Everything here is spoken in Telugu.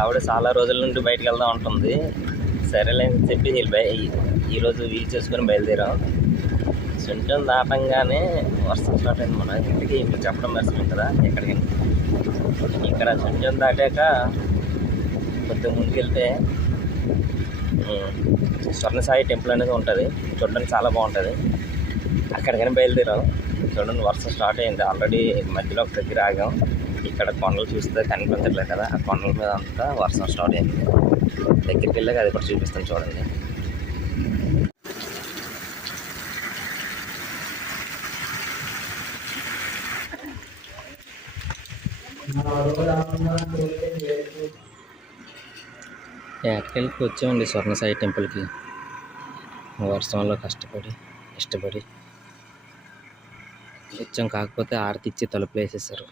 ఆవిడ చాలా రోజుల నుండి బయటకు వెళ్దాం ఉంటుంది సరేలే అని చెప్పి వీళ్ళు బయ ఈరోజు వీలు చేసుకొని బయలుదేరాం. సుంటం దాటంగానే వర్షం స్టార్ట్ అయింది మన ఇంటికి. ఇప్పుడు చెప్పడం మర్చిపోయింది కదా ఎక్కడికి? ఇక్కడ సుంటం దాటాక కొద్దిగా ముందుకెళ్తే స్వర్ణసాయి టెంపుల్ అనేది ఉంటుంది. చూడడానికి చాలా బాగుంటుంది. అక్కడికైనా బయలుదేరాం. చూడండి వర్షం స్టార్ట్ అయింది. ఆల్రెడీ మధ్యలో ఒక దగ్గర ఆగాం. ఇక్కడ కొండలు చూస్తే కనిపించట్లేదు కదా. ఆ కొండల మీద అంతా వర్షం స్టార్ట్ అయింది. దగ్గరికి వెళ్ళాక అది కూడా చూపిస్తాను చూడండి. ఎక్కడికి వచ్చామండి స్వర్ణసాయి టెంపుల్కి? వర్షంలో కష్టపడి ఇష్టపడి. వచ్చాం. కాకపోతే ఆర్తిచ్చి తలుపులు వేసేసారు.